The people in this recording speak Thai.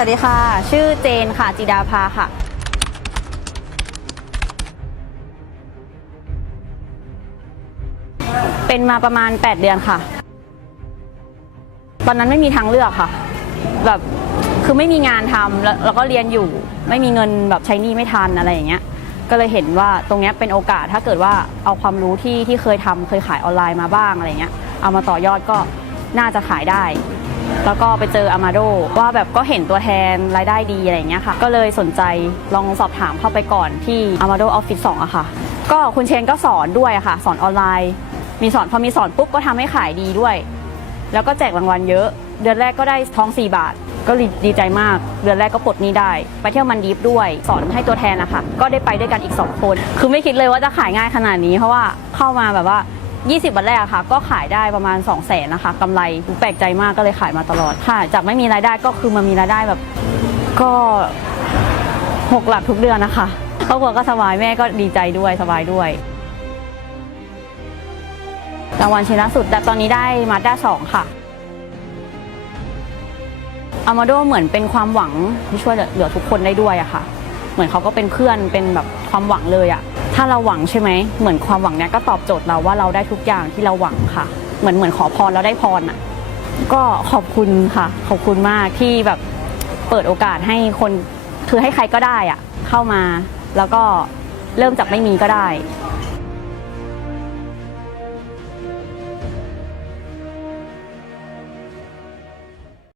สวัสดีค่ะ ชื่อเจนค่ะ จิดาภาค่ะ เป็นมาประมาณ 8 เดือนค่ะ ตอนนั้นไม่มีทางเลือกค่ะ แบบคือไม่มีงานทำแล้วแล้วก็เรียนอยู่ ไม่มีเงินแบบใช้หนี้ไม่ทันอะไรอย่างเงี้ย ก็เลยเห็นว่าตรงเนี้ยเป็นโอกาสถ้าเกิดว่าเอาความรู้ที่ที่เคยทำเคยขายออนไลน์มาบ้างอะไรเงี้ย เอามาต่อยอดก็น่าจะขายได้ แล้วก็ไปเจออามาโดว่าแบบก็เห็นตัวแทนรายได้ดีอะไรเงี้ยค่ะ ก็เลยสนใจลองสอบถามเข้าไปก่อนที่อามาโดออฟฟิศ2องอะค่ะ ก็คุณเชนก็สอนด้วยอะค่ะ สอนออนไลน์ มีสอนพอมีสอนปุ๊บก็ทำให้ขายดีด้วย แล้วก็แจกรางวัลเยอะ เดือนแรกก็ได้ทอง 4 บาท ก็ดีใจมาก เดือนแรกก็ปลดหนี้ได้ ไปเที่ยวมันดีฟด้วย สอนให้ตัวแทนนะคะก็ได้ไปด้วยกันอีก2คน คือไม่คิดเลยว่าจะขายง่ายขนาดนี้ เพราะว่าเข้ามาแบบว่า 20 วันแรกอะค่ะ ก็ขายได้ประมาณ 2 0 0แสนนะคะกำไรแปลกใจมากก็เลยขายมาตลอดค่ะ จากไม่มีรายได้ก็คือมามีรายได้แบบ ก็หกหลักทุกเดือนนะคะครอบครัวก็สบายแม่ก็ดีใจด้วยสบายด้วยรางวัลชิ้นล่าสุดแต่ตอนนี้ได้มาด้าสองค่ะอามาโดเหมือนเป็นความหวังที่ช่วยเหลือทุกคนได้ด้วยอะค่ะ เหมือนเขาก็เป็นเพื่อนเป็นแบบความหวังเลยอะ ถ้าเราหวังใช่ไหมเหมือนความหวังเนี้ยก็ตอบโจทย์เราว่าเราได้ทุกอย่างที่เราหวังค่ะ เหมือนเหมือนขอพรแล้วได้พรอะก็ขอบคุณค่ะ ขอบคุณมากที่แบบเปิดโอกาสให้คนคือให้ใครก็ได้อะเข้ามาแล้วก็เริ่มจากไม่มีก็ได้